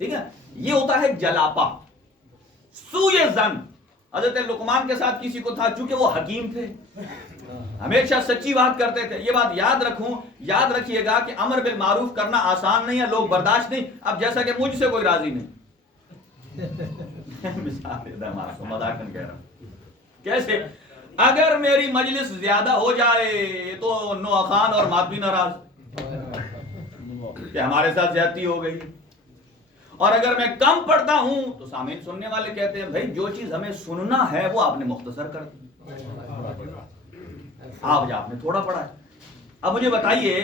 ٹھیک ہے، یہ ہوتا ہے جلاپا، سوء ظن۔ حضرت لقمان کے ساتھ کسی کو تھا، چونکہ وہ حکیم تھے، ہمیشہ سچی بات کرتے تھے۔ یہ بات یاد رکھیے گا کہ امر بالمعروف کرنا آسان نہیں ہے، لوگ برداشت نہیں۔ اب جیسا کہ مجھ سے کوئی راضی نہیں، مذاقن کہہ رہا ہوں، کیسے؟ اگر میری مجلس زیادہ ہو جائے تو نو خان اور ماپی ناراض کہ ہمارے ساتھ زیادتی ہو گئی، اور اگر میں کم پڑھتا ہوں تو سامعین سننے والے کہتے ہیں بھائی جو چیز ہمیں سننا ہے وہ آپ نے مختصر کر دی، آپ نے تھوڑا پڑھا ہے۔ اب مجھے بتائیے،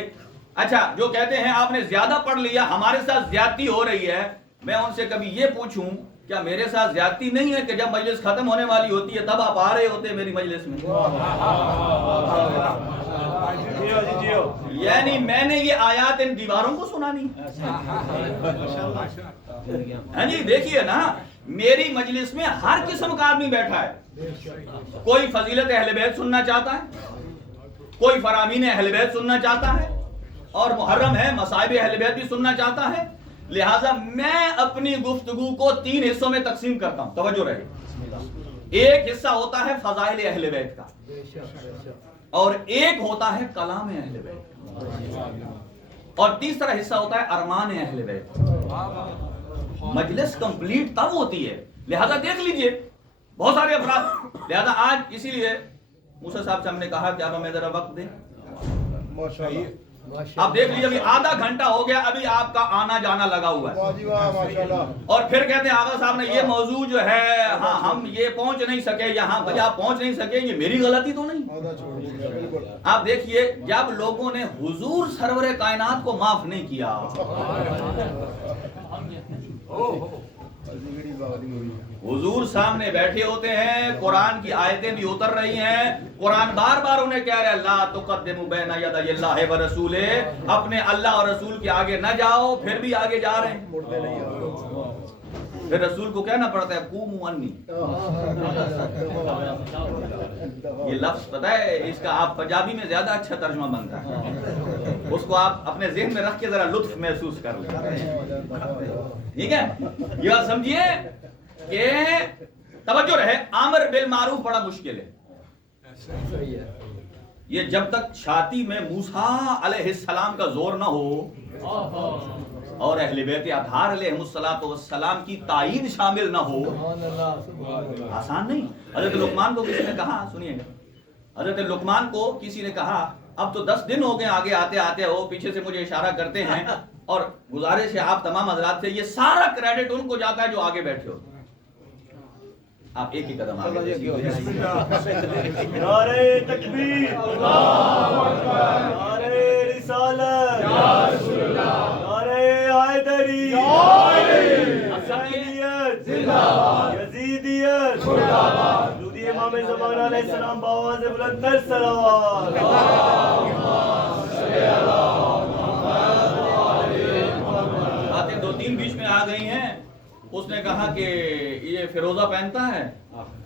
اچھا جو کہتے ہیں آپ نے زیادہ پڑھ لیا، ہمارے ساتھ زیادتی ہو رہی ہے، میں ان سے کبھی یہ پوچھوں کیا میرے ساتھ زیادتی نہیں ہے کہ جب مجلس ختم ہونے والی ہوتی ہے تب آپ آ رہے ہوتے میری مجلس میں؟ یعنی میں نے یہ آیات ان دیواروں کو سنانی؟ ہاں جی، دیکھیے نا، میری مجلس میں ہر قسم کا آدمی بیٹھا ہے، کوئی فضیلت اہل بیت سننا چاہتا ہے، کوئی فرامین اہل بیت سننا چاہتا ہے، اور محرم ہے مصائب اہل بیت بھی سننا چاہتا ہے۔ لہٰذا میں اپنی گفتگو کو 3 حصوں میں تقسیم کرتا ہوں، توجہ رہے۔ ایک حصہ ہوتا ہے فضائل اہل بیت کا، اور ایک ہوتا ہے کلام اہل بیت، اور تیسرا حصہ ہوتا ہے ارمان اہل بیت۔ مجلس کمپلیٹ تب ہوتی ہے، لہذا دیکھ لیجئے بہت سارے افراد، لہذا آج اسی لیے موسیٰ صاحب سے ہم نے کہا کہ آپ ہمیں ذرا وقت دیں۔ آپ دیکھ لیجئے ابھی آدھا گھنٹہ ہو گیا، ابھی آپ کا آنا جانا لگا ہوا ہے، اور پھر کہتے ہیں آغا صاحب نے یہ موضوع جو ہے ہاں ہم یہ پہنچ نہیں سکے، یہاں بھئی آپ پہنچ نہیں سکے، یہ میری غلطی تو نہیں؟ آپ دیکھیے جب لوگوں نے حضور سرور کائنات کو معاف نہیں کیا، حضور سامنے بیٹھے ہوتے ہیں، قرآن کی آیتیں بھی اتر رہی ہیں، قرآن بار بار انہیں کہہ رہے لا تقدموا بین یدی اللہ ورسولہ، اپنے اللہ اور رسول کے آگے نہ جاؤ، پھر بھی آگے جا رہے ہیں۔ پھر رسول کو کہنا پڑتا ہے قوموا انی۔ یہ لفظ پتہ ہے اس کا آپ پنجابی میں زیادہ اچھا ترجمہ بنتا ہے، اس کو آپ اپنے ذہن میں رکھ کے ذرا لطف محسوس کر لیں، ٹھیک ہے؟ یہ بات سمجھیے کہ توجہ رہے، امر بالمعروف بڑا مشکل ہے۔ یہ جب تک چھاتی میں موسیٰ علیہ السلام کا زور نہ ہو اور اہل بیت اطہار علیہ السلام کی تائید شامل نہ ہو، آسان نہیں۔ حضرت لقمان کو کسی نے کہا، سنیے گا، حضرت لقمان کو کسی نے کہا اب تو 10 دن ہو گئے آگے آتے آتے، وہ پیچھے سے مجھے اشارہ کرتے ہیں، اور گزارش ہے آپ تمام حضرات سے، یہ سارا کریڈٹ ان کو جاتا ہے جو آگے بیٹھے ہو۔ آپ ایک ہی قدم آگے دیکھیے۔ نعرہ تکبیر، نعرہ رسالت، نعرہ حیدری، حسینیت، یزیدیت، درود امام زمان علیہ السلام بآواز بلندر صلوات۔ باتیں 2-3 بیچ میں آ گئی ہیں۔ اس نے کہا کہ یہ فیروزہ پہنتا ہے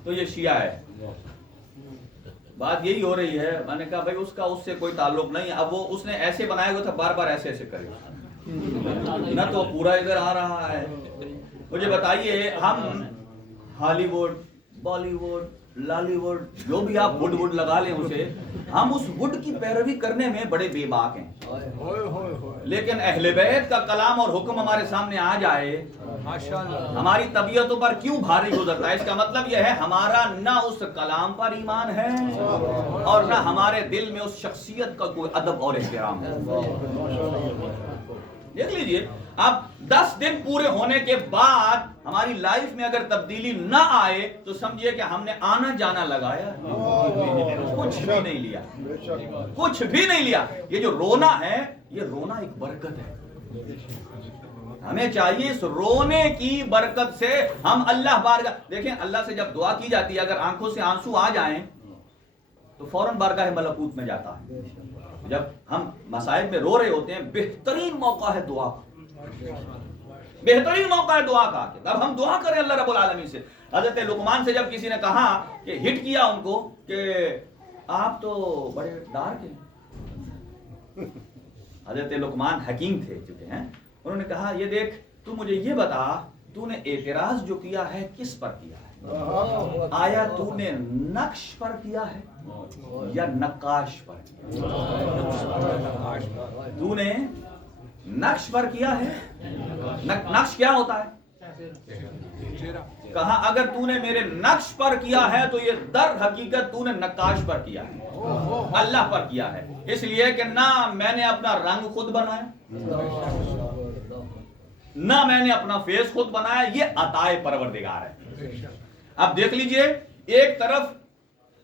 تو یہ شیعہ ہے، بات یہی ہو رہی ہے۔ میں نے کہا بھائی اس کا اس سے کوئی تعلق نہیں، اب وہ اس نے ایسے بنایا ہوا تھا، بار بار ایسے ایسے کرے نہ تو پورا ادھر آ رہا ہے۔ مجھے بتائیے، ہم Hollywood, Bollywood, Lollywood, جو بھی آپ وڈ لگا لیں اسے، ہم اس وڈ کی پیروی کرنے میں بڑے بے باک ہیں، لیکن اہل بیت کا کلام اور حکم ہمارے سامنے آ جائے، ہماری طبیعتوں پر کیوں بھاری گزرتا ہے؟ اس کا مطلب یہ ہے ہمارا نہ اس کلام پر ایمان ہے اور نہ ہمارے دل میں اس شخصیت کا کوئی ادب اور احترام ہے۔ دیکھ لیجئے، اب 10 دن پورے ہونے کے بعد ہماری لائف میں اگر تبدیلی نہ آئے تو سمجھیے کہ ہم نے آنا جانا لگایا، کچھ بھی نہیں لیا، کچھ بھی نہیں لیا۔ یہ جو رونا ہے، یہ رونا ایک برکت ہے، ہمیں چاہیے اس رونے کی برکت سے ہم اللہ بارگاہ، دیکھیں اللہ سے جب دعا کی جاتی ہے، اگر آنکھوں سے آنسو آ جائیں تو فوراً بارگاہ ملکوت میں جاتا ہے۔ جب ہم مصائب میں رو رہے ہوتے ہیں، بہترین موقع ہے دعا کا، بہترین موقع ہے دعا کا، تب ہم دعا کریں اللہ رب العالمین سے۔ حضرت لقمان سے جب کسی نے کہا کہ ہٹ کیا ان کو کہ آپ تو بڑے ڈارک ہیں، حضرت لقمان حکیم تھے چکے ہیں، انہوں نے کہا یہ دیکھ تو مجھے یہ بتا تو نے اعتراض جو کیا ہے کس پر کیا ہے؟ آیا تو نے نقش پر کیا ہے یا نقاش پر کیا؟ تو نے نقش پر کیا ہے؟ نقش کیا ہوتا ہے؟ کہا اگر تو نے میرے نقش پر کیا ہے تو یہ در حقیقت تو نے نقاش پر کیا ہے، اللہ پر کیا ہے، اس لیے کہ نہ میں نے اپنا رنگ خود بنایا نہ میں نے اپنا فیس خود بنایا، یہ عطائے پروردگار ہے۔ اب دیکھ لیجئے، ایک طرف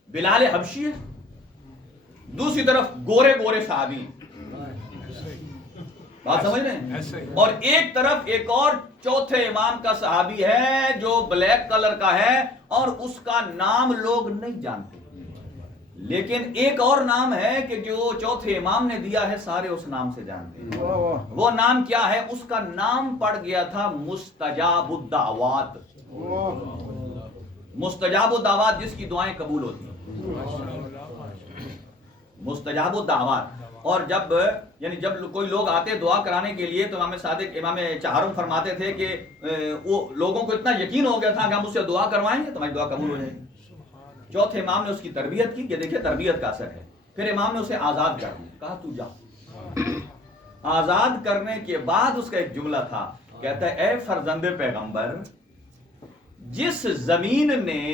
بلال حبشی ہے، دوسری طرف گورے گورے صحابی، بات سمجھ رہے ہیں؟ اور ایک طرف ایک اور چوتھے امام کا صحابی ہے جو بلیک کلر کا ہے اور اس کا نام لوگ نہیں جانتے، لیکن ایک اور نام ہے کہ جو چوتھے امام نے دیا ہے سارے اس نام سے جانتے ہیں۔ وہ نام کیا ہے؟ اس کا نام پڑ گیا تھا مستجاب الدعوات۔ مستجاب الدعوات جس کی دعائیں قبول ہوتی ہیں، مستجاب الدعوات۔ اور جب کوئی لوگ آتے دعا کرانے کے لیے تو امام صادق امام چہارم فرماتے تھے کہ وہ لوگوں کو اتنا یقین ہو گیا تھا کہ ہم اس سے دعا کروائیں گے تمہاری دعا قبول ہو جائے گی۔ چوتھے امام نے اس کی تربیت کی، کہ دیکھیں تربیت کا اثر ہے۔ پھر امام نے اسے آزاد کر دیا، کہا تو جا۔ آزاد کرنے کے بعد اس کا ایک جملہ تھا، کہتا ہے اے فرزند پیغمبر، جس زمین نے،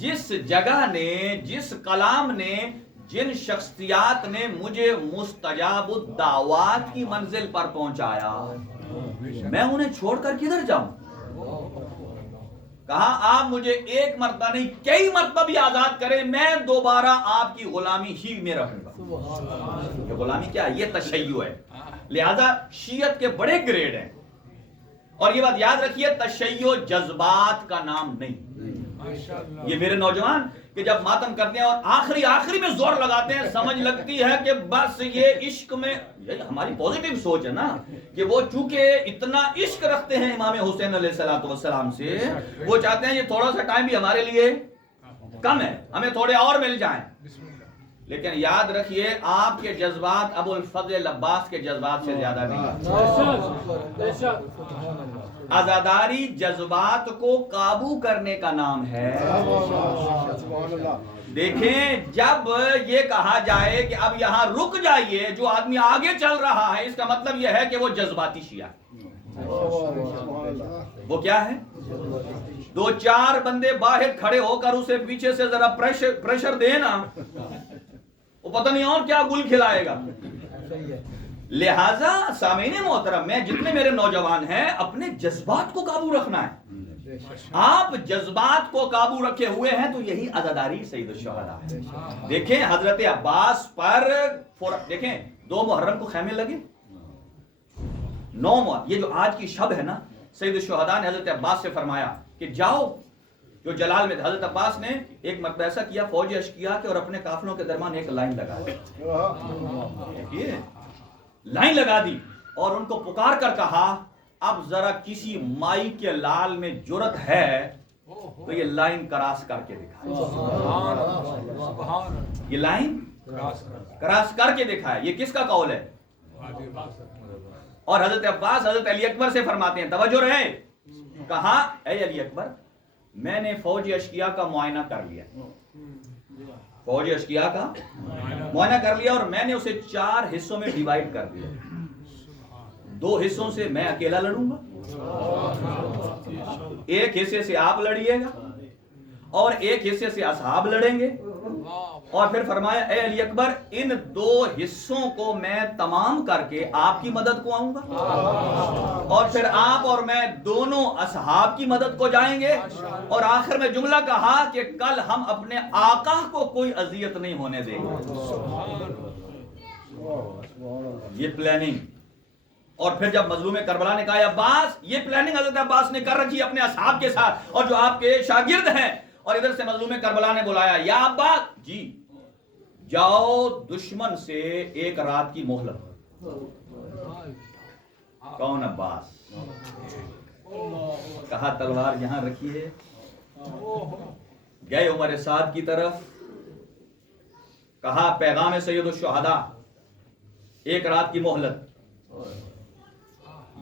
جس جگہ نے، جس کلام نے، جن شخصیات نے مجھے مستجاب الدعوات کی منزل پر پہنچایا، میں انہیں چھوڑ کر کدھر جاؤں؟ کہا آپ مجھے ایک مرتبہ نہیں کئی مرتبہ بھی آزاد کریں، میں دوبارہ آپ کی غلامی ہی میں رہوں گا۔ یہ غلامی کیا ہے؟ یہ تشیع ہے۔ لہذا شیعت کے بڑے گریڈ ہیں، اور یہ بات یاد رکھیے تشیع جذبات کا نام نہیں۔ یہ میرے نوجوان کہ جب ماتم کرتے ہیں اور آخری میں زور لگاتے ہیں، سمجھ لگتی ہے کہ بس یہ عشق میں، یہ ہماری پوزیٹیو سوچ ہے نا، کہ وہ چونکہ اتنا عشق رکھتے ہیں امام حسین علیہ السلام سے، وہ چاہتے ہیں یہ تھوڑا سا ٹائم بھی ہمارے لیے کم ہے، ہمیں تھوڑے اور مل جائیں۔ لیکن یاد رکھیے آپ کے جذبات ابو الفضل عباس کے جذبات سے زیادہ نہیں۔ عزاداری جذبات کو قابو کرنے کا نام ہے۔ دیکھیں جب یہ کہا جائے کہ اب یہاں رک جائیے، جو آدمی آگے چل رہا ہے، اس کا مطلب یہ ہے کہ وہ جذباتی شیعہ ہے۔ وہ کیا ہے؟ دو چار بندے باہر کھڑے ہو کر اسے پیچھے سے ذرا پریشر دینا، وہ پتہ نہیں اور کیا گل کھلائے گا۔ لہٰذا سامعین محترم، میں جتنے میرے نوجوان ہیں، اپنے جذبات کو قابو رکھنا ہے۔ آپ جذبات کو قابو رکھے ہوئے ہیں تو یہی عزاداری سید الشہداء ہے۔ دیکھیں حضرت عباس پر دیکھیں 2 محرم کو خیمے لگے، 9 محرم، یہ جو آج کی شب ہے نا، سید الشہداء نے حضرت عباس سے فرمایا کہ جاؤ جو جلال میں، حضرت عباس نے ایک مرتبہ ایسا کیا، فوج اشکیا کے اور اپنے قافلوں کے درمیان ایک لائن لگا دی، لائن لگا دی اور ان کو پکار کر کہا اب ذرا کسی مائی کے لال میں جرت ہے تو یہ لائن کراس کر کے دکھائے، یہ لائن کراس کر کے دکھائے۔ یہ کس کا قول ہے؟ اور حضرت عباس حضرت علی اکبر سے فرماتے ہیں، توجہ رہے، کہا اے علی اکبر، میں نے فوج اشکیا کا معائنہ کر لیا، فوج اشکیا کا معائنہ کر لیا، اور میں نے اسے 4 حصوں میں ڈیوائیڈ کر دیا۔ 2 حصوں سے میں اکیلا لڑوں گا، ایک حصے سے آپ لڑیے گا، اور ایک حصے سے اصحاب لڑیں گے۔ اور پھر فرمایا اے علی اکبر، ان 2 حصوں کو میں تمام کر کے آپ کی مدد کو آؤں گا، اور پھر آپ اور میں دونوں اصحاب کی مدد کو جائیں گے، اور آخر میں جملہ کہا کہ کل ہم اپنے آقا کو کوئی اذیت نہیں ہونے دیں گے۔ یہ پلاننگ۔ اور پھر جب مظلوم کربلا نے کہا عباس، یہ پلاننگ حضرت عباس نے کر رکھی اپنے اصحاب کے ساتھ اور جو آپ کے شاگرد ہیں، اور ادھر سے مظلوم کربلا نے بلایا، یا عباس جی جاؤ دشمن سے 1 رات کی مہلت۔ کون عباس؟ کہا تلوار یہاں رکھی ہے، گئے عمر سعد کی طرف، کہا پیغام سید الشہداء 1 رات کی مہلت۔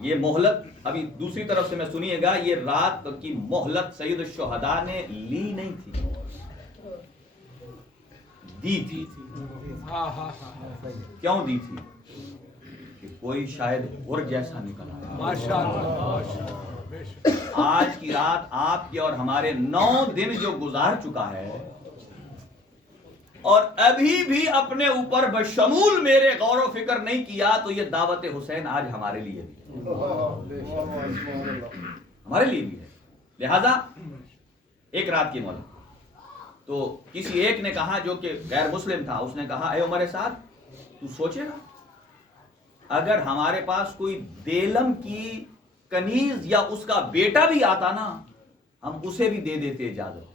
یہ مہلت ابھی دوسری طرف سے میں سنیے گا، یہ رات کی مہلت سید الشہداء نے لی نہیں تھی، دی تھی۔ کیوں دی تھی؟ کہ کوئی شاید غر جیسا نکل آیا۔ آج کی رات آپ کے اور ہمارے 9 دن جو گزار چکا ہے، اور ابھی بھی اپنے اوپر بشمول میرے غور و فکر نہیں کیا، تو یہ دعوت حسین آج ہمارے لیے بھی ہمارے لیے بھی ہے۔ لہذا ایک رات کی مولا، تو کسی ایک نے کہا جو کہ غیر مسلم تھا، اس نے کہا اے عمر سعد، تو سوچے گا اگر ہمارے پاس کوئی دیلم کی کنیز یا اس کا بیٹا بھی آتا نا، ہم اسے بھی دے دیتے اجازت،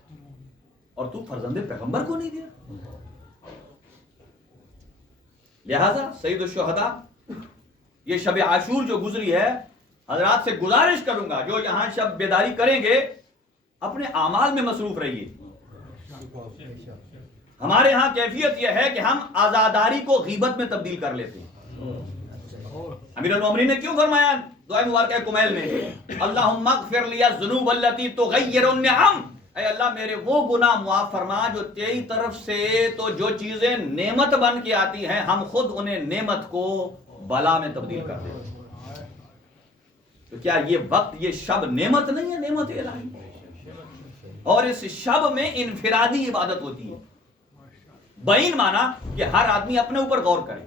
اور تو فرزند پیغمبر کو نہیں دیا۔ لہذا سید الشہداء، یہ شب عاشور جو گزری ہے، حضرات سے گزارش کروں گا جو یہاں شب بیداری کریں گے، اپنے اعمال میں مصروف رہیے۔ ہمارے ہاں کیفیت یہ ہے کہ ہم عزاداری کو غیبت میں تبدیل کر لیتے ہیں۔ امیر المومنین نے کیوں فرمایا دعائے مبارکہ کمیل میں، اللہم اغفر لی الذنوب التی تغیر النعم، اے اللہ میرے وہ گناہ معاف فرما جو تیری طرف سے تو جو چیزیں نعمت بن کے آتی ہیں، ہم خود انہیں نعمت کو بلا میں تبدیل کر دیتے ہیں۔ تو کیا یہ وقت، یہ شب نعمت نہیں ہے؟ نعمت الہی، اور اس شب میں انفرادی عبادت ہوتی ہے۔ بعین مانا کہ ہر آدمی اپنے اوپر غور کرے،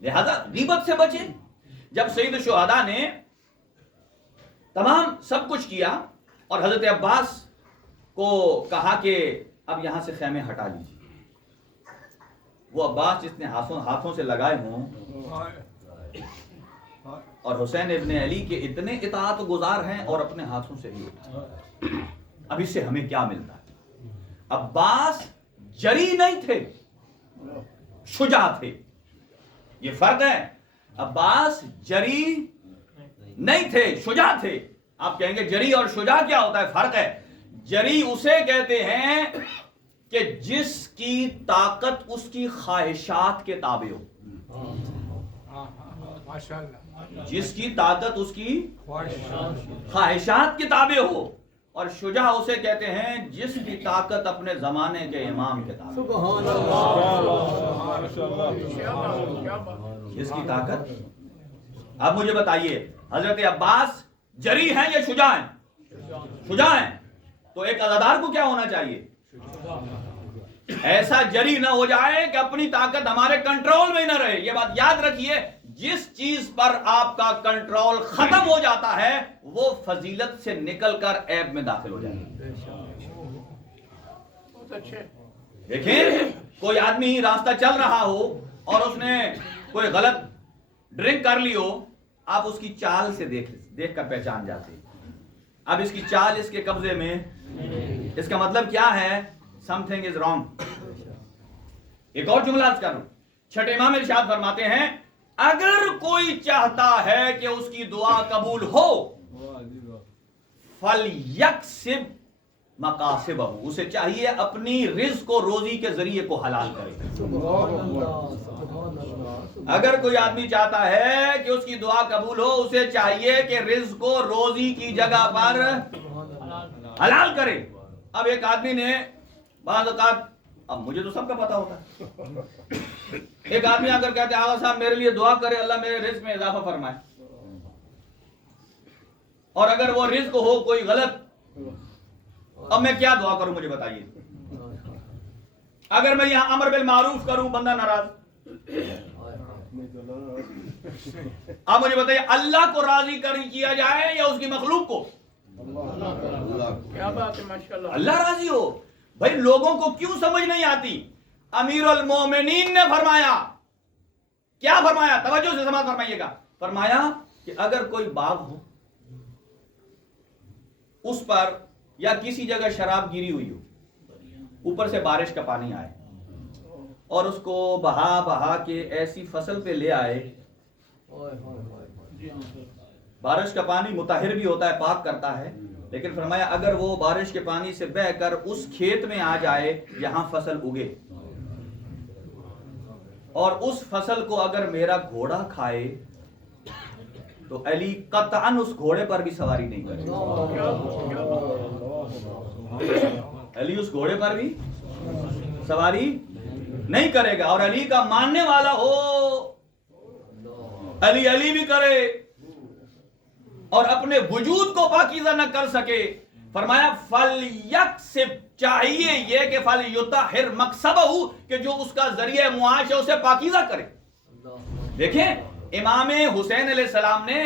لہذا غیبت سے بچے۔ جب سید الشہداء نے تمام سب کچھ کیا اور حضرت عباس کو کہا کہ اب یہاں سے خیمے ہٹا لیجیے، وہ عباس جس نے ہاتھوں سے لگائے ہوں، اور حسین ابن علی کے اتنے اطاعت گزار ہیں اور اپنے ہاتھوں سے ہی اٹھائے۔ اب اس سے ہمیں کیا ملتا ہے؟ عباس جری نہیں تھے، شجاع تھے، یہ فرق ہے۔ عباس جری نہیں تھے، شجاع تھے۔ آپ کہیں گے جری اور شجاع کیا ہوتا ہے؟ فرق ہے۔ جری اسے کہتے ہیں کہ جس کی طاقت اس کی خواہشات کے تابع ہو، جس کی طاقت اس کی خواہشات کے تابع ہو، اور شجاع اسے کہتے ہیں جس کی طاقت اپنے زمانے کے امام کے تابع ہو، جس کی طاقت۔ اب مجھے بتائیے، حضرت عباس جری ہیں یا شجاع ہیں؟ شجاع ہیں۔ تو ایک عزادار کو کیا ہونا چاہیے؟ ایسا جری نہ ہو جائے کہ اپنی طاقت ہمارے کنٹرول میں نہ رہے۔ یہ بات یاد رکھیے، جس چیز پر آپ کا کنٹرول ختم ہو جاتا ہے وہ فضیلت سے نکل کر عیب میں داخل ہو جاتا ہے۔ دیکھیں، کوئی آدمی راستہ چل رہا ہو اور اس نے کوئی غلط ڈرنک کر لی ہو، آپ اس کی چال سے دیکھ کر پہچان جاتے ہیں۔ اب اس کی چال اس کے قبضے میں، اس کا مطلب کیا ہے؟ Some thing is wrong. ایک اور جملہ عرض کروں، چھٹے امام ارشاد فرماتے ہیں، اگر کوئی چاہتا ہے کہ اس کی دعا قبول ہو، فَلْيَكْسِبْ مَقَاسِبَهُ، اسے چاہیے اپنی رزق و روزی کے ذریعے کو حلال کرے۔ اگر کوئی آدمی چاہتا ہے کہ اس کی دعا قبول ہو، اسے چاہیے کہ رزق و روزی کی جگہ پر حلال کرے۔ اب ایک آدمی نے بعض اوقات، اب مجھے تو سب کا پتا ہوتا ہے، ایک آدمی آ کر کہتے ہیں آغا صاحب میرے لیے دعا کرے اللہ میرے رزق میں اضافہ فرمائے، اور اگر وہ رزق ہو کوئی غلط، اب میں کیا دعا کروں مجھے بتائیے؟ اگر میں یہاں امر بالمعروف کروں بندہ ناراض، اب مجھے بتائیے اللہ کو راضی کیا جائے یا اس کی مخلوق کو؟ اللہ راضی ہو۔ بھائی لوگوں کو کیوں سمجھ نہیں آتی؟ امیر المومنین نے فرمایا، کیا فرمایا؟ توجہ سے سماعت فرمائیے گا۔ فرمایا کہ اگر کوئی باغ ہو، اس پر یا کسی جگہ شراب گری ہوئی ہو، اوپر سے بارش کا پانی آئے اور اس کو بہا بہا کے ایسی فصل پہ لے آئے، بارش کا پانی مطہر بھی ہوتا ہے، پاک کرتا ہے، لیکن فرمایا اگر وہ بارش کے پانی سے بہہ کر اس کھیت میں آ جائے جہاں فصل اگے، اور اس فصل کو اگر میرا گھوڑا کھائے تو علی قطعاً اس گھوڑے پر بھی سواری نہیں کرے گا. علی اس گھوڑے پر بھی سواری نہیں کرے گا. اور علی کا ماننے والا ہو علی بھی کرے اور اپنے وجود کو پاکیزہ نہ کر سکے. فرمایا فَلْيَكْسِبْ، چاہیے یہ کہ فَلْيُطَهِّرْ مَكْسَبَهُ، کہ جو اس کا ذریعہ معاش ہے اسے پاکیزہ کرے. دیکھیں امام حسین علیہ السلام نے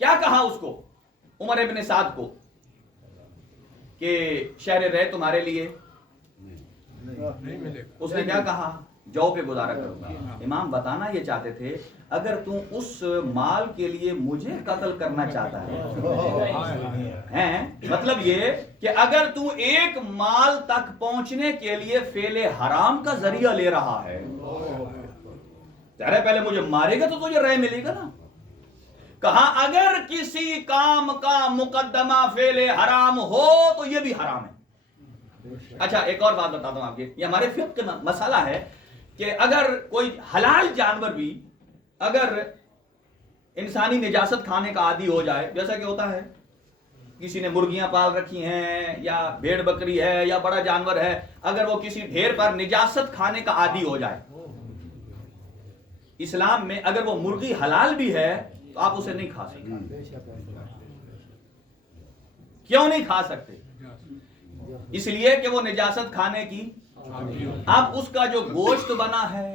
کیا کہا اس کو، عمر ابن سعد کو، کہ شہر رہ تمہارے لیے. اس نے کیا کہا، جو پہ گزارا کروں گا. امام بتانا یہ چاہتے تھے اگر تم اس مال کے لیے مجھے قتل کرنا چاہتا ہے، مطلب یہ کہ اگر تو ایک مال تک پہنچنے کے لیے فعل حرام کا ذریعہ لے رہا ہے، پہلے مجھے مارے گا تو تجھے رہ ملے گا نا. کہا اگر کسی کام کا مقدمہ فعل حرام ہو تو یہ بھی حرام ہے. اچھا ایک اور بات بتاتا ہوں آپ کے، یہ ہمارے فقہ کا مسئلہ ہے کہ اگر کوئی حلال جانور بھی اگر انسانی نجاست کھانے کا عادی ہو جائے، جیسا کہ ہوتا ہے کسی نے مرغیاں پال رکھی ہیں یا بھیڑ بکری ہے یا بڑا جانور ہے، اگر وہ کسی ڈھیر پر نجاست کھانے کا عادی ہو جائے، اسلام میں اگر وہ مرغی حلال بھی ہے تو آپ اسے نہیں کھا سکتے. کیوں نہیں کھا سکتے؟ اس لیے کہ وہ نجاست کھانے کی، اب اس کا جو گوشت بنا ہے،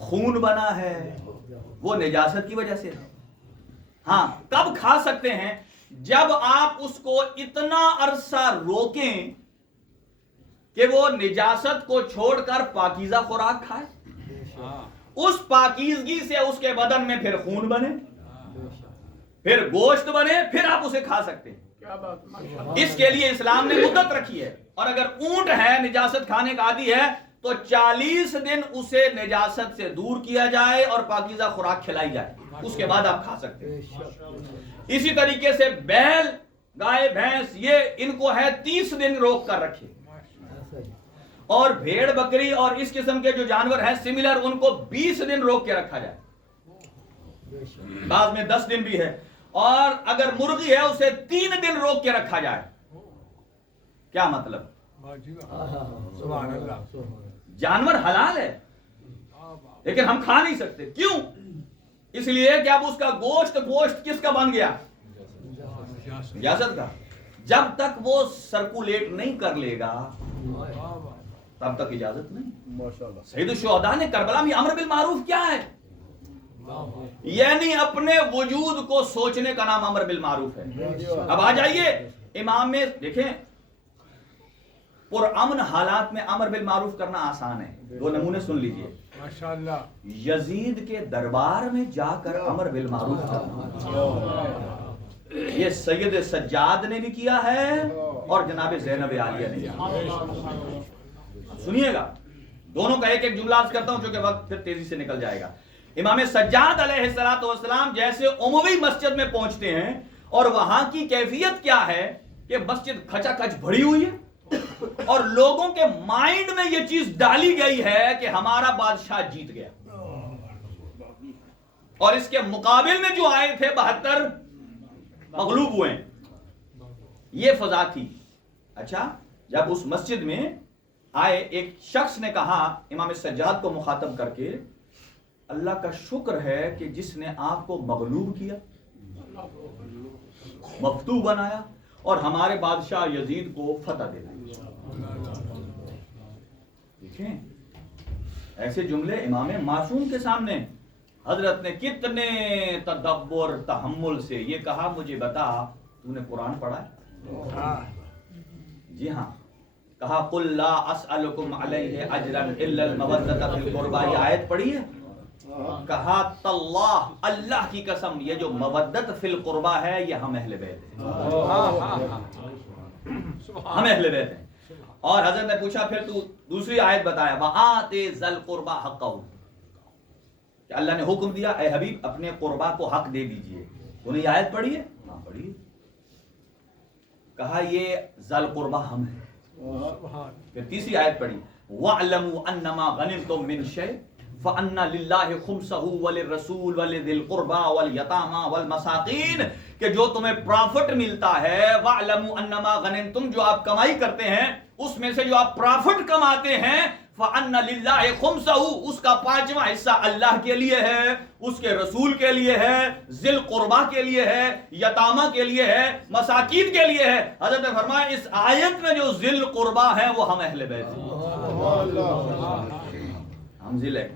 خون بنا ہے، وہ نجاست کی وجہ سے ہے. ہاں کب کھا سکتے ہیں؟ جب آپ اس کو اتنا عرصہ روکیں کہ وہ نجاست کو چھوڑ کر پاکیزہ خوراک کھائے، اس پاکیزگی سے اس کے بدن میں پھر خون بنے، پھر گوشت بنے، پھر آپ اسے کھا سکتے ہیں. اس کے لیے اسلام نے مدت رکھی ہے. اور اگر اونٹ ہے نجاست کھانے کا عادی ہے تو 40 دن اسے نجاست سے دور کیا جائے اور پاکیزہ خوراک کھلائی جائے، اس کے بعد آپ کھا سکتے ہیں. اسی طریقے سے بیل، گائے، بھینس، یہ ان کو ہے 30 دن روک کر رکھے. اور بھیڑ بکری اور اس قسم کے جو جانور ہیں سملر، ان کو 20 دن روک کے رکھا جائے، بعض میں 10 دن بھی ہے. اور اگر مرغی ہے اسے 3 دن روک کے رکھا جائے. کیا مطلب؟ جانور حلال ہے لیکن ہم کھا نہیں سکتے. کیوں؟ اس لیے کہ اب اس کا گوشت کس کا بن گیا؟ نجاست کا. جب تک وہ سرکولیٹ نہیں کر لے گا تب تک اجازت نہیں. سید الشہداء نے کربلا میں امر بالمعروف کیا ہے؟ یعنی اپنے وجود کو سوچنے کا نام امر بالمعروف ہے. اب آ جائیے امام میں دیکھیں، پرامن حالات میں امر بالمعروف کرنا آسان ہے. 2 نمونے سن لیجئے. ماشاءاللہ یزید کے دربار میں جا کر امر بالمعروف کرنا، یہ سید سجاد نے بھی کیا ہے اور جناب زینب عالیہ نے. سنیے گا، دونوں کا ایک جملہ عرض کرتا ہوں چونکہ وقت پھر تیزی سے نکل جائے گا. امام سجاد علیہ السلام جیسے اموی مسجد میں پہنچتے ہیں اور وہاں کی کیفیت کیا ہے کہ مسجد کھچا کھچ بھری ہوئی ہے اور لوگوں کے مائنڈ میں یہ چیز ڈالی گئی ہے کہ ہمارا بادشاہ جیت گیا. اور اس کے مقابل میں جو آئے تھے 72 مغلوب ہوئے. یہ فضا تھی. اچھا جب اس مسجد میں آئے، ایک شخص نے کہا امام سجاد کو مخاطب کر کے، اللہ کا شکر ہے کہ جس نے آپ کو مغلوب کیا، مفتوح بنایا اور ہمارے بادشاہ یزید کو فتح دے دیا. دیکھیں ایسے جملے امام معصوم کے سامنے حضرت نے کتنے تدبر تحمل سے یہ کہا، مجھے بتا تو نے قرآن پڑھا ہے؟ جی ہاں. کہا قل لا اسألکم علیہ اجرا الا المودۃ فی القربى، یہ آیت پڑھی ہے؟ کہا تاللہ، اللہ کی قسم، یہ جو مودت فی القربہ ہے یہ ہم اہل بیت ہیں، ہم اہل بیت ہیں. اور حضرت نے پوچھا پھر تو دوسری آیت بتایا، وآت ذی القربى حقہ، کہ اللہ نے حکم دیا اے حبیب اپنے قربا کو حق دے دیجئے. تو نے یہ آیت پڑھی ہے؟ ہاں پڑھی ہے. کہا یہ ذی القربہ ہم ہیں. پھر تیسری آیت پڑھی، وَاعْلَمُوا أَنَّمَا غَنِمْتُم مِّن شَيْءٍ فَأَنَّ لِلَّهِ خُمْسَهُ وَلِلرَّسُولِ وَلِذِي الْقُرْبَى وَالْيَتَامَى وَالْمَسَاكِينِ کہ جو تمہیں پرافٹ ملتا ہے وَاعْلَمُوا أَنَّمَا غَنِمْتُمْ جو آپ کمائی کرتے ہیں اس میں سے جو آپ پرافٹ کماتے ہیں فَأَنَّ لِلَّهِ خُمْسَهُ اس کا 5واں حصہ اللہ کے لیے ہے، اس کے رسول کے لیے ہے، ذی القربہ کے لیے ہے، یتامہ کے لیے ہے، مساکین کے لیے ہے۔ حضرت نے فرمایا اس آیت میں جو ذی القربہ ہیں وہ ہم اہل بیت ہیں، ہم ذی ہے۔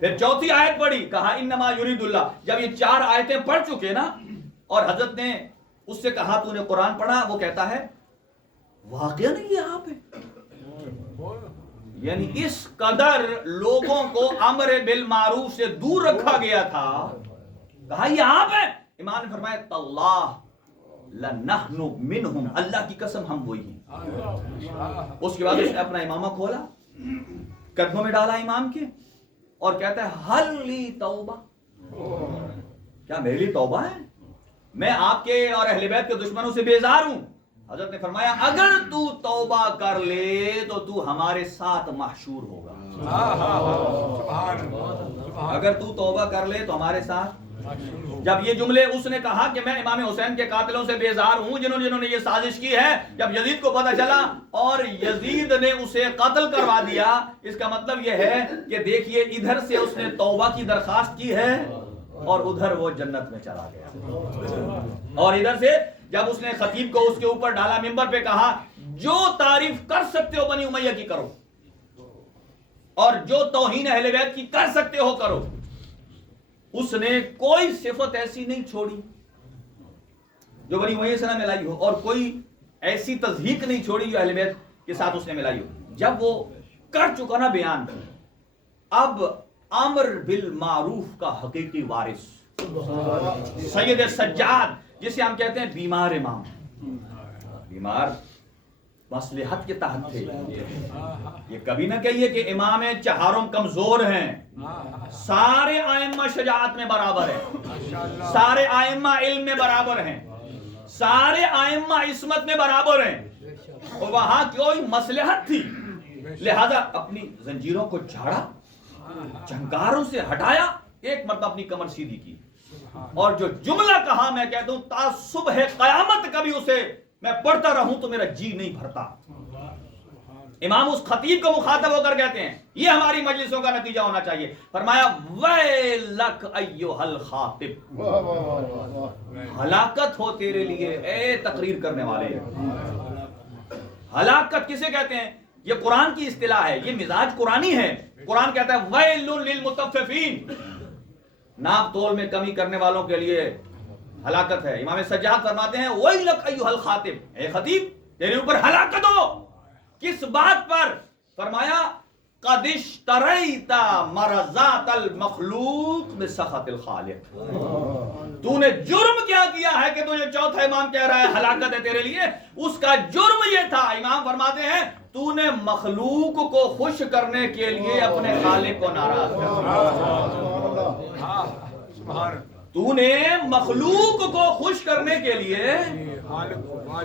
پھر چوتھی آیت پڑھی، کہا انما یرید اللہ۔ جب یہ 4 آیتیں پڑھ چکے نا اور حضرت نے اس سے کہا تو نے قرآن پڑھا، وہ کہتا ہے واقعہ نہیں یہ آپ ہے، یعنی اس قدر لوگوں کو امر بالمعروف سے دور رکھا گیا تھا، کہا یہ آپ ہیں۔ امام نے فرمایا تاللہ لنحن منہم، اللہ کی قسم ہم وہی ہیں۔ اس کے بعد اس نے اپنا امامہ کھولا، قدموں میں ڈالا امام کے اور کہتا ہے حل لی توبہ، کیا میرے لیے توبہ ہے؟ میں آپ کے اور اہل بیت کے دشمنوں سے بیزار ہوں۔ حضرت نے فرمایا اگر تو توبہ کر لے تو تو ہمارے ساتھ محشور ہوگا، اگر تو توبہ کر لے تو ہمارے ساتھ۔ جب یہ جملے اس نے کہا کہ میں امام حسین کے قاتلوں سے بیزار ہوں جنہوں نے یہ سازش کی ہے، جب یزید کو پتہ چلا اور یزید نے اسے قتل کروا دیا، اس کا مطلب یہ ہے کہ دیکھیے ادھر سے اس نے توبہ کی درخواست کی ہے اور ادھر وہ جنت میں چلا گیا، اور ادھر سے جب اس نے خطیب کو اس کے اوپر ڈالا منبر پہ، کہا جو تعریف کر سکتے ہو بنی امیہ کی کرو اور جو توہین اہل بیت کی کر سکتے ہو کرو۔ اس نے کوئی صفت ایسی نہیں چھوڑی جو بنی امیہ سے نہ ملائی ہو، اور کوئی ایسی تضحیق نہیں چھوڑی جو اہل بیت کے ساتھ اس نے ملائی ہو۔ جب وہ کر چکا نا بیان، اب امر بالمعروف کا حقیقی وارث سید سجاد، جسے ہم کہتے ہیں بیمار امام، بیمار مصلحت کے تحت تھے۔ یہ کبھی نہ کہیے کہ امام چہاروں کمزور ہیں، سارے ائمہ شجاعت میں برابر ہیں، سارے ائمہ علم میں برابر ہیں، سارے ائمہ عصمت میں برابر ہیں، اور وہاں کوئی مصلحت تھی لہذا اپنی زنجیروں کو جھاڑا، جھنکاروں سے ہٹایا، ایک مرتبہ اپنی کمر سیدھی کی، اور جو جملہ کہا میں کہتا ہوں تا صبح قیامت کبھی اسے میں پڑھتا رہوں تو میرا جی نہیں بھرتا۔ امام اس خطیب کو مخاطب ہو کر کہتے ہیں یہ ہماری مجلسوں کا نتیجہ ہونا چاہیے، فرمایا ویلک ایھا الخاطب، ہلاکت ہو تیرے لیے اے تقریر کرنے والے۔ ہلاکت کسے کہتے ہیں؟ یہ قرآن کی اصطلاح ہے، یہ مزاج قرآنی ہے۔ قرآن کہتا ہے ویل للمطففین، ناپ تول میں کمی کرنے والوں کے لیے ہلاکت ہے۔ امام سجاد فرماتے ہیں ویلک ایھا الخاطب، اے خطیب تیرے اوپر ہلاکت ہو۔ کس بات پر؟ فرمایا قد اشتریت مرضات المخلوق بسخط الخالق، تو نے جرم کیا کیا ہے کہ تجھے چوتھا امام کہہ رہا ہے ہلاکت ہے تیرے لیے؟ اس کا جرم یہ تھا، امام فرماتے ہیں تو نے مخلوق کو خوش کرنے کے لیے اپنے خالق کو ناراض کر دیا، تو نے مخلوق کو خوش کرنے کے لیے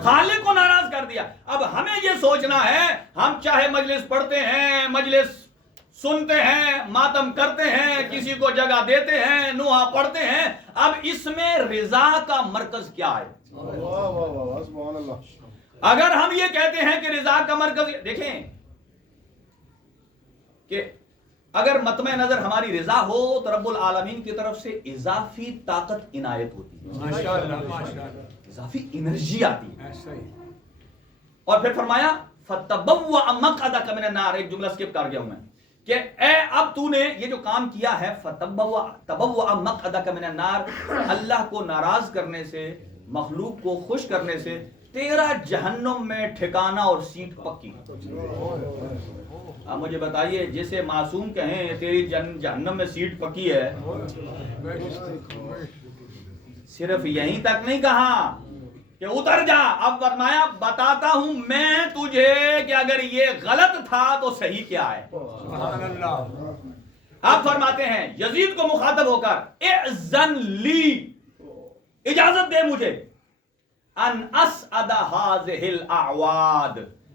خالق کو ناراض کر دیا۔ اب ہمیں یہ سوچنا ہے، ہم چاہے مجلس پڑھتے ہیں، مجلس سنتے ہیں، ماتم کرتے ہیں، کسی کو جگہ دیتے ہیں، نوحہ پڑھتے ہیں، اب اس میں رضا کا مرکز کیا ہے؟ اگر ہم یہ کہتے ہیں کہ رضا کا مرکز، دیکھیں کہ اگر مطمع نظر ہماری رضا ہو تو رب العالمین کی طرف سے اضافی طاقت عنایت ہوتی ہے، اضافی انرجی آتی ہے۔ اور پھر فرمایا فَتَبَوَّأَ مَقْعَدَكَ مِنَ النَّارِ، ایک جملہ سکپ کر گیا ہوں میں، کہ اے اب تو نے یہ جو کام کیا ہے فَتَبَوَّأَ مَقْعَدَكَ مِنَ النَّارِ، اللہ کو ناراض کرنے سے، مخلوق کو خوش کرنے سے تیرا جہنم میں ٹھکانہ اور سیٹ پکی۔ اب مجھے بتائیے جسے معصوم کہیں تیری جہنم میں سیٹ پکی ہے، صرف یہیں تک نہیں کہا کہ اتر جا، اب فرمایا بتاتا ہوں میں تجھے کہ اگر یہ غلط تھا تو صحیح کیا ہے۔ آپ فرماتے ہیں یزید کو مخاطب ہو کر اذن لی، اجازت دے مجھے ان اسعد هذه الاعواد،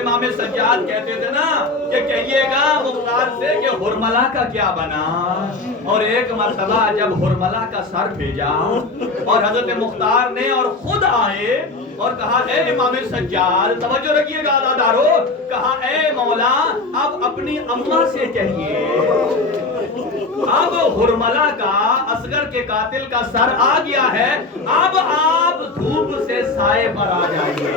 امام سجاد کہتے تھے نا کہ کہیے گا مختار سے کہ ہرملا کا کیا بنا، اور ایک مرتبہ جب ہرملا کا سر بھیجا اور حضرت مختار نے اور خود آئے اور کہا اے امام سجاد، توجہ رکھیے گا عزادارو، کہا اے مولا اب اپنی اماں سے کہیے اب ہرملا کا اصغر کے قاتل کا سر آ گیا ہے، اب آپ دھوپ سے سائے پر آ جائیے۔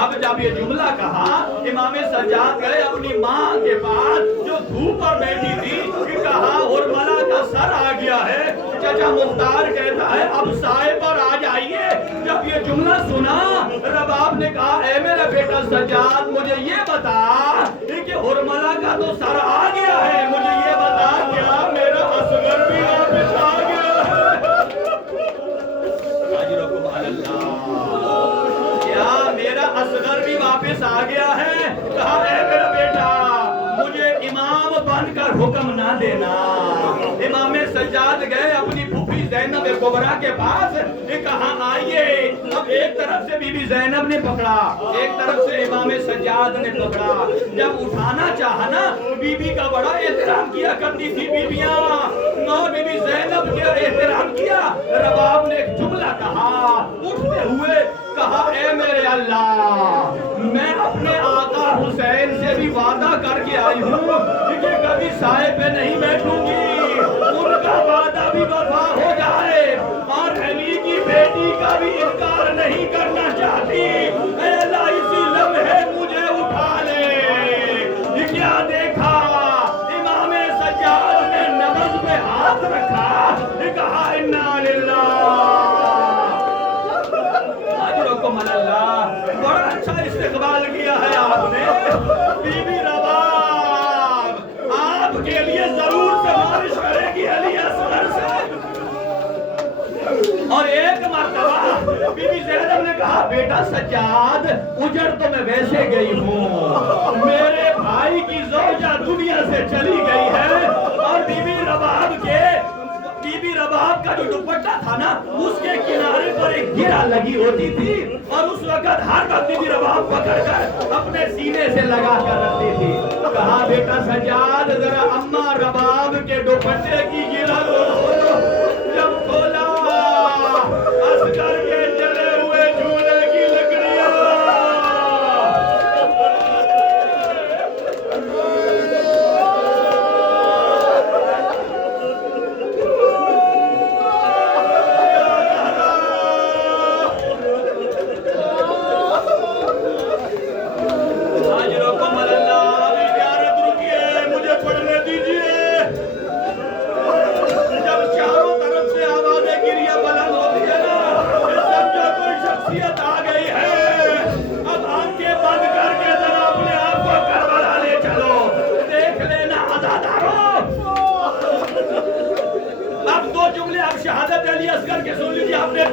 اب جب یہ جملہ کہا امام سجاد گئے اپنی ماں کے پاس جو دھوپ پر بیٹھی تھی، کہا ہرملا کا سر آ گیا ہے، چچا مختار کہتا ہے اب سائے پر آ جائیے۔ جب یہ جملہ سنا رباب نے کہا اے میرا بیٹا سجاد مجھے یہ بتا کہ ہرملا کا تو سر آ گیا ہے، مجھے یہ بتا کیا میرا اصغر بھی واپس آ گیا ہے؟ کیا میرا اصغر بھی واپس آ گیا ہے؟ کہا اے میرا بیٹا مجھے امام بن کر حکم نہ دینا۔ امام سجاد گئے اپنی پھوپھی زینب کبریٰ کے پاس، کہا آئیے۔ اب ایک طرف سے بی بی زینب نے پکڑا، ایک طرف سے امام سجاد نے پکڑا۔ جب اٹھانا چاہا نا، بی بی کا بڑا احترام کیا کرتی تھی بیبیاں، اور بی بی زینب کے احترام کیا۔ رباب نے ایک جملہ کہا اٹھتے ہوئے، کہا اے میرے اللہ میں اپنے آقا حسین سے بھی وعدہ کر کے آئی ہوں کہ کبھی سائے پہ نہیں بیٹھوں گی، ان کا وعدہ بھی وفا ہو جائے، اور علی کی بیٹی کا بھی انکار نہیں کرنا چاہتی۔ اے اللہ اسی لمحے مجھے اٹھا لے۔ یہ کیا دیکھا؟ امام سجاد نے نبض پہ ہاتھ رکھا، کہا انا للہ اجرکم اللہ۔ بڑا اچھا استقبال کیا ہے آپ نے بی بی رباب، آپ کے لیے ضرور سفارش کرے گی علی اصغر سے۔ اور ایک مرتبہ بی بی زینب نے کہا بیٹا سجاد اجڑ تو میں ویسے گئی ہوں، میرے بھائی کی زوجہ دنیا سے چلی گئی ہے، اور بی بی رباب کا جو دوپٹہ تھا نا اس کے کنارے پر ایک گرہ لگی ہوتی تھی، اور اس وقت ہر وقت بی بی رباب پکڑ کر اپنے سینے سے لگا کر رکھتی تھی۔ کہا بیٹا سجاد ذرا اماں رباب کے دوپٹے کی گرہ کو کھولو۔ جب کھولا اصغر کے جلے ہوئے جھولے کی لکڑیاں،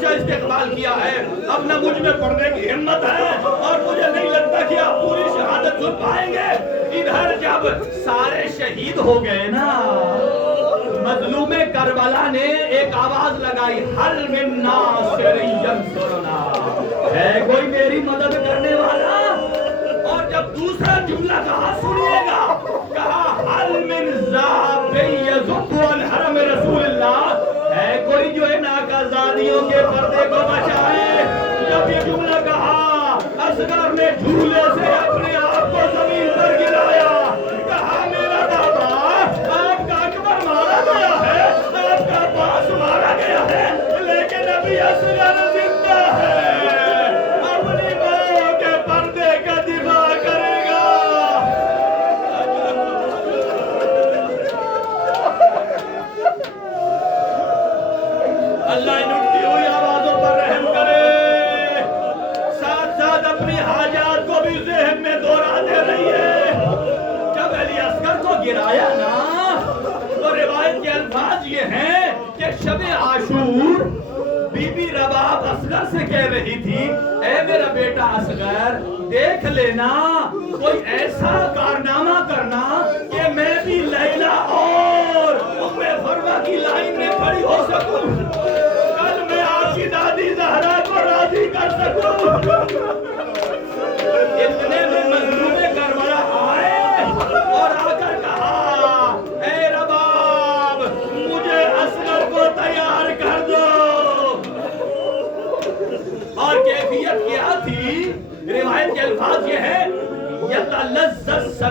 استقبال کیا ہے، اب نہ مجھ میں پڑھنے کی ہمت ہے، اور مجھے نہیں لگتا کہ آپ پوری شہادت سن پائیں گے۔ ادھر جب سارے شہید ہو گئے نا، مظلوم کربلا نے ایک آواز لگائی حل من ناصر ینصرنا، ہے کوئی میری مدد کرنے والا؟ اور جب دوسرا جملہ کہا سنیے گا، کہا حل من ذاب یذب عن حرم رسول اللہ، ہے کوئی جو ہے ناکازادیوں کے پردے کو بچائے؟ جب یہ جملہ کہا اصغر نے جھولے سے اپنے آپ کو زمین پر گرایا، کہا میرا بابا آپ کا اکبر مارا گیا ہے، آپ کا باس مارا گیا ہے، لیکن ابھی اصغر زندہ ہے، اپنی ماں کے پردے کا دفاع کرے گا۔ اللہ ان اٹھتی ہوئی آوازوں پر رحم کرے، ساتھ ساتھ اپنی حاجات کو بھی ذہن میں دہراتے رہیے۔ جب علی اصغر کو گرایا نا تو روایت کے الفاظ یہ ہیں کہ شب عاشور بی بی رباب اصغر سے کہہ رہی تھی اے میرا بیٹا اصغر دیکھ لینا کوئی ایسا کارنامہ کرنا کہ میں بھی لیلا اور ام فروا کی لائن میں کھڑی ہو سکوں، کل میں آپ کی دادی زہرا کو راضی کر سکوں۔ اتنے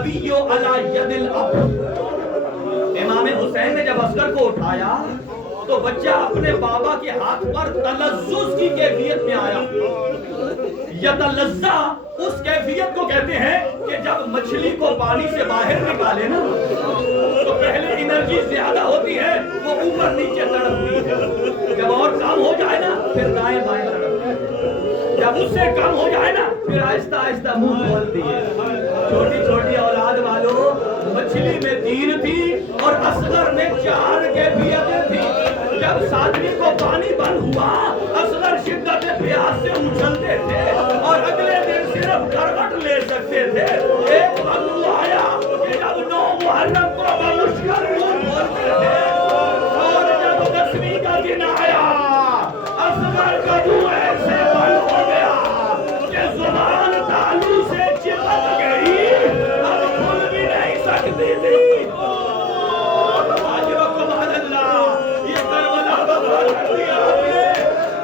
النبی علی ید الاب. امام حسین نے جب اصغر کو اٹھایا تو بچہ اپنے بابا کے ہاتھ پر تلذذ کی کیفیت میں آیا. یتلذا اس کیفیت کو کہتے ہیں کہ جب مچھلی کو پانی سے باہر نکالے نا تو پہلے انرجی زیادہ ہوتی ہے, وہ اوپر نیچے تڑپتی ہے, جب اور کام ہو جائے نا پھر دائیں بائیں تڑپتی ہے, جب اس سے کم ہو جائے نا پھر آہستہ آہستہ منہ کھولتی ہے. چھوٹی چھوٹی اولاد والوں, مچھلی میں 3 تھی اور اصغر میں 4 کیفیتیں تھی. جب ساتویں کو پانی بند ہوا اصغر شدت پیاس سے اچھلتے تھے اور اگلے دن صرف کروٹ لے سکتے تھے. ایک وقت وہ آیا کہ جب 9 محرم کو بمشکل منہ کھولتے تھے اور جب 10ویں کا دن آیا اصغر کا منہ ایسے بند ہو گیا کہ زبان تالو سے چپک گئی, اب کھل بھی نہیں سکتی تھی.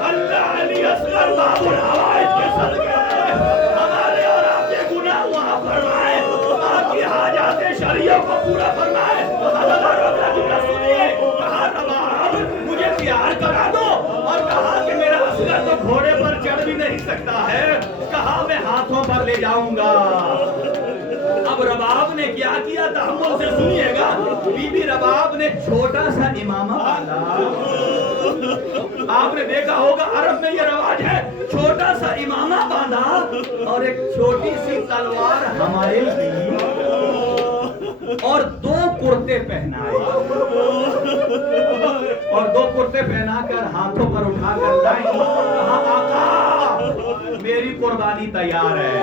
اللہ علی اصغر باب الحوائج کے صدقے ہمارے اور آپ کے گناہ معاف فرمائے, آپ کی حاجات شرعیہ کو پورا فرمائے. اللہ رب العالمین سنیے, کہا رباب مجھے پیار کرا دو, اور کہا کہ میرا اصغر تو گھوڑے پر چڑھ بھی نہیں سکتا ہے, کہا میں ہاتھوں پر لے جاؤں گا. اب رباب نے کیا کیا تحمل سے سنیے گا. بی بی رباب نے چھوٹا سا امامہ باندھا. آپ نے دیکھا ہوگا عرب میں یہ رواج ہے, چھوٹا سا امامہ باندھا اور ایک چھوٹی سی تلوار حمائل دی اور 2 کرتے پہنائے, اور 2 کرتے پہنا کر ہاتھوں پر اٹھا کر لائیں. کہا آقا میری قربانی تیار ہے.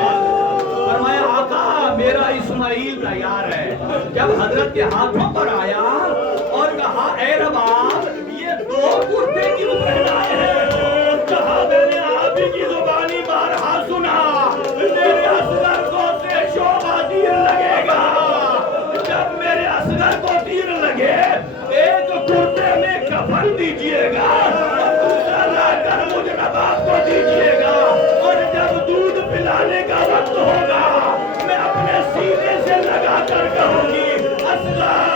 فرمایا آقا میرا اسماعیل تیار ہے. جب حضرت کے ہاتھوں پر آیا اور کہا اے رباب یہ 2 کرتے کیوں پہنائے ہیں؟ کہا میں نے آپ ہی کی زبانی بارہا سنا, میرے اصغر کو سے شعبہ تیر لگے گا. جب میرے اصغر کو تیر لگے ایک کرتے میں کفن دیجئے گا, دوسرا لا کر مجھے رباب کو دیجئے گا, اور جب دودھ پلانے کا وقت ہوگا میں اپنے سینے سے لگا کر کہوں گی اصغر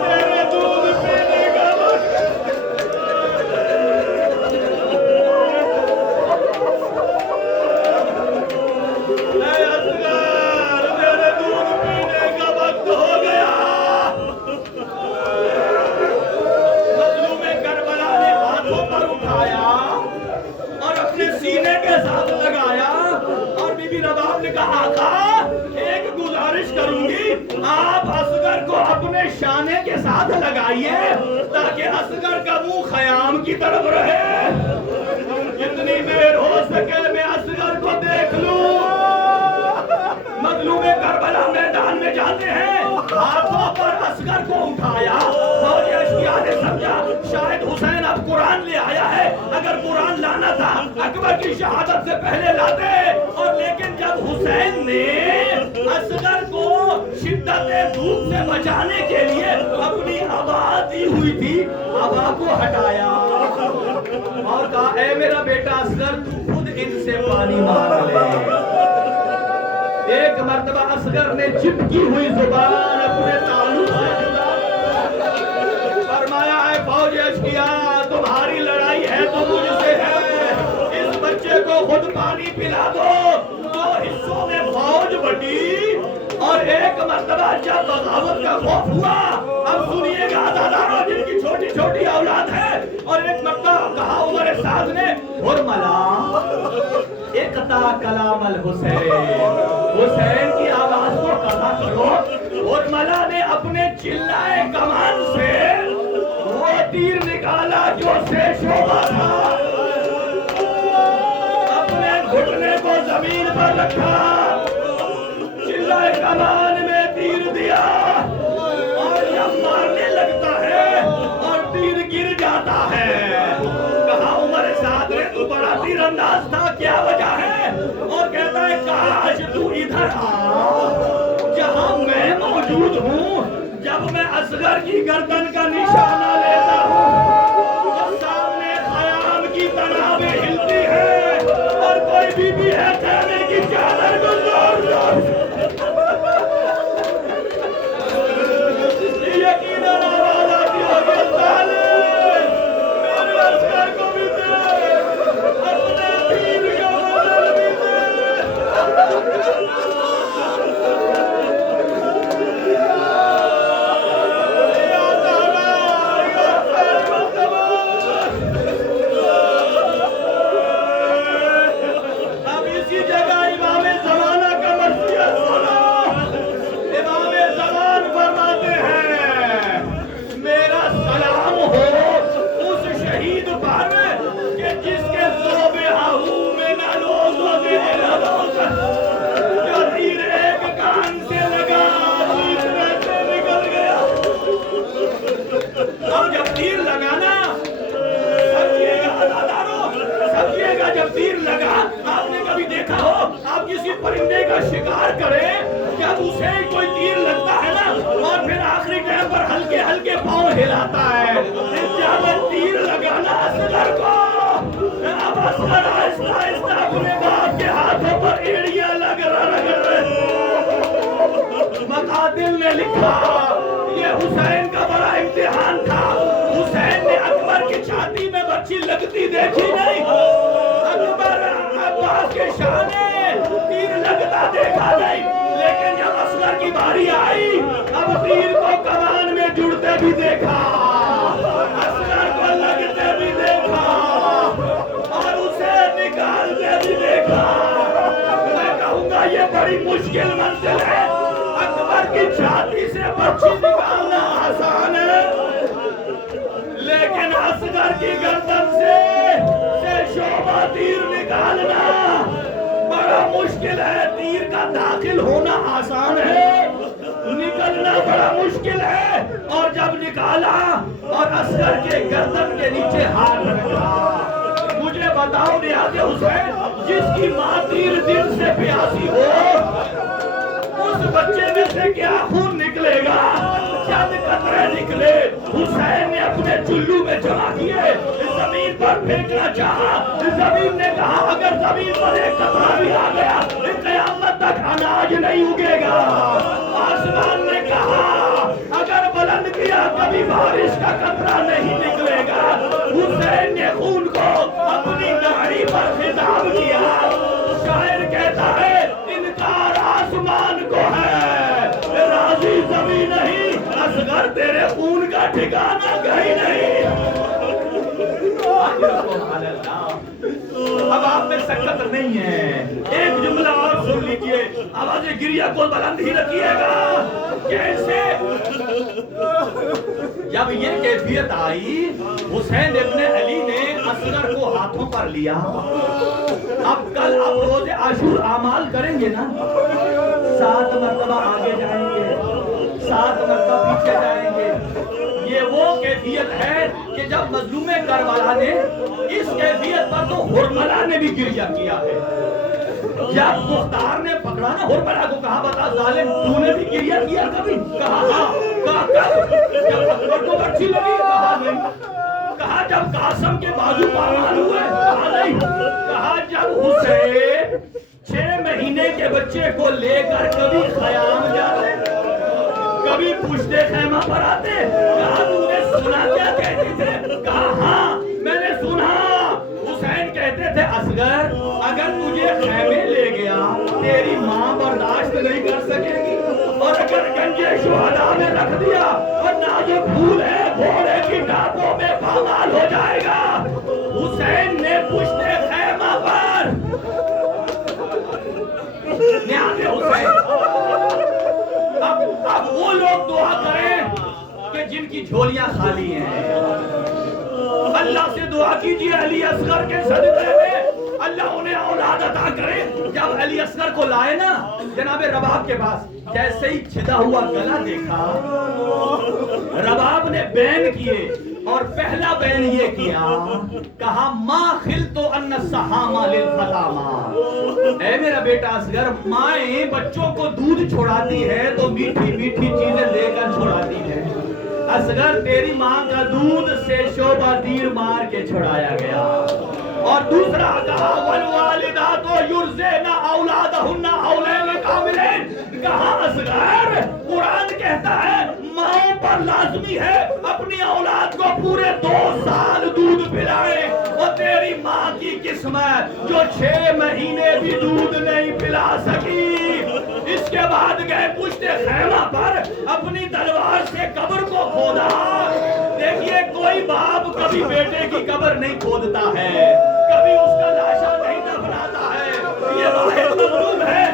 تیرے دودھ پینے کا وقت. اے اصغر تیرے دودھ پینے کا وقت ہو گیا. مظلوم کربلا نے ہاتھوں پر اٹھایا اور اپنے سینے کے ساتھ لگایا, اور بی بی رباب نے کہا آقا ایک گزارش کروں گی, آپ اصغر کو اپنے شانے کے ساتھ لگائیے تاکہ اصغر کا منہ خیام کی طرف رہے. جتنی دیر ہو سکے میں اصغر کو دیکھ لوں. مظلوم کربلا میدان میں جاتے ہیں, ہاتھوں پر اصغر کو اٹھایا. فوج اشقیاء نے سمجھا شاید حسین اب قرآن لے آیا ہے, اگر قرآن لانا تھا اکبر کی شہادت سے پہلے لاتے. اور لیکن جب حسین نے اصغر کو شدت بھوک سے بچانے کے لیے اپنی عبا دی ہوئی تھی, عبا کو ہٹایا اور کہا اے میرا بیٹا اصغر تو خود ان سے پانی مانگ لے. ایک مرتبہ اصغر نے چپکی ہوئی زبان اپنے تعلق سے جدا, فرمایا اے فوج اشقیاء تمہاری لڑائی ہے تو مجھ سے ہے, اس بچے کو خود پانی پلا دو. 2 حصوں میں فوج بٹی اور ایک مرتبہ جب بغاوت کا خوف ہوا, اب سنیے گا داداروں جن کی چھوٹی چھوٹی اولاد ہے, اور ایک مرتبہ کہا عمر سعد نے حرملا اقطع کلام الحسین, حسین کی آواز کو قطع کرو. حرملا نے اپنے چلائے کمان سے وہ تیر نکالا جو سے شعبہ تھا, اپنے گھٹنے کو زمین پر رکھا, چلائے کمان میں تیر دیا, اور جب مارنے لگتا ہے اور تیر گر جاتا ہے, کہا عمر سعد نے تو بڑا تیر انداز تھا, کیا وجہ ہے؟ اور کہتا ہے کاش تو ادھر آ جہاں میں موجود ہوں. جب میں اصغر کی گردن کا نشانہ لیتا ہوں تو سامنے خیام کی تنابیں ہلتی ہے اور کوئی بی بی ہے خیمے کی چادر کو زور زور امید پر کہ جس کے صوبے ہاہو میں نہ روز و دیر روز جو تیر ایک کان سے لگا دوسرے سے نکل گیا. اب جب تیر لگانا سمجھیے گا عزادارو، سمجھیے گا جب تیر لگا آپ نے کبھی دیکھا ہو آپ کسی پرندے کا شکار کریں جب اسے کوئی تیر لگتا ہے نا اور پھر آخری ٹائم پر ہلکے ہلکے پاؤں ہلاتا ہے جب تیر لگانا اصغر کو اب اصغر آہستہ آہستہ اپنے باپ کے ہاتھوں پر ایڑیاں لگ رہے. مقاتل نے لکھا یہ حسین کا بڑا امتحان تھا. حسین نے اکبر کی چھاتی میں بچی لگتی دیکھی نہیں، اکبر عباس کے شانے تیر لگتا دیکھا نہیں، لیکن جب اصغر کی باری آئی اب تیر کو کمان میں جڑتے بھی دیکھا، اصغر کو لگتے بھی دیکھا اور اسے نکالتے بھی دیکھا. میں کہوں گا یہ بڑی مشکل منزل ہے. اکبر کی چھاتی سے بچی نکالنا آسان ہے لیکن اصغر کی گردن سے شعبہ تیر نکالنا بڑا مشکل ہے. تیر کا داخل ہونا آسان ہے، نکلنا بڑا مشکل ہے. اور جب نکالا اور اصغر کے گردن کے نیچے ہاتھ رکھا، مجھے بتاؤ نیاز حسین جس کی ماں تیر دل سے پیاسی ہو اس بچے میں سے کیا خون نکلے گا؟ چند قطرے نکلے. حسین نے اپنے چلو میں جمع کیے، زمین پر پھینکنا چاہا. زمین نے کہا اگر زمین پر ایک قطرہ بھی آ گیا قیامت تک اناج نہیں اگے گا. آسمان نے کہا اگر بلند کیا کبھی بارش کا قطرہ نہیں نکلے گا. حسین نے خون کو اپنی داڑھی پر خطاب کیا. شاعر کہتا ہے انکار آسمان کو ہے راضی زمین نہیں، اصغر تیرے خون کا ٹھکانہ کہیں نہیں. اب آپ میں سکت نہیں ہے. ایک جملہ اور سن لیجئے، آواز گریہ کو بلند ہی رکھیے گا. کیسے جب یہ کیفیت آئی حسین ابن علی نے اصغر کو ہاتھوں پر لیا. اب کل آپ روز عاشور اعمال کریں گے نا، 7 مرتبہ آگے جائیں گے، 7 مرتبہ پیچھے جائیں گے. یہ وہ کیفیت ہے کہ جب مظلوم کربلا نے اس کیفیت پر تو ہرملہ نے بھی گریہ کیا ہے. جب مختار نے پکڑا نا ہرملہ کو کہا بتا ظالم تو نے بھی گریہ کیا کبھی؟ کہا ہاں. کہا کب؟ جب اکبر کو اچھی لگی؟ کہا نہیں. کہا جب قاسم کے بازو پامال ہوئے؟ کہا نہیں. کہا جب حسین 6 مہینے کے بچے کو لے کر کبھی خیام جاتے کبھی پشتے خیمہ پر آتے؟ کہا تو نے سنا کیا کہتے تھے؟ کہا ہاں میں نے سنا. حسین کہتے تھے اصغر اگر تجھے خیمے لے گیا تیری ماں برداشت نہیں کر سکے گی، اور اگر گنجے شہداء میں رکھ دیا اور نازک پھول ہے گھوڑے کی ٹانگوں میں پامال ہو جائے گا. حسین نے پشتے خیمہ پر نیاز حسین. اب وہ لوگ دعا کریں کہ جن کی جھولیاں خالی ہیں. اللہ سے دعا کیجئے علی اصغر کے صدقے میں اللہ انہیں اولاد عطا کرے. جب علی اصغر کو لائے نا جناب رباب کے پاس، جیسے ہی چھدا ہوا گلا دیکھا رباب نے بین کیے اور پہلا بین یہ کیا، کہا ما خلتو ان السحامہ للفلامہ. اے میرا بیٹا اصغر مائیں بچوں کو دودھ چھوڑاتی ہے تو میٹھی میٹھی چیزیں لے کر چھوڑاتی ہے. اصغر تیری ماں کا دودھ سے شعبہ تیر مار کے چھڑایا گیا. اور دوسرا کہا والوالدات یرزقن اولادہن حولین کاملین. کہا اصغر قرآن کہتا ہے ماں پر لازمی ہے اپنی اولاد کو پورے 2 سال دودھ پلائے، اور تیری ماں کی قسمت جو 6 مہینے بھی دودھ نہیں پلا سکی. اس کے بعد گئے پشت خیمہ پر اپنی تلوار سے قبر کو کھودا. دیکھیے کوئی باپ کبھی بیٹے کی قبر نہیں کھودتا ہے، کبھی اس کا لاشا نہیں دفناتا ہے. یہ واحد مظلوم ہے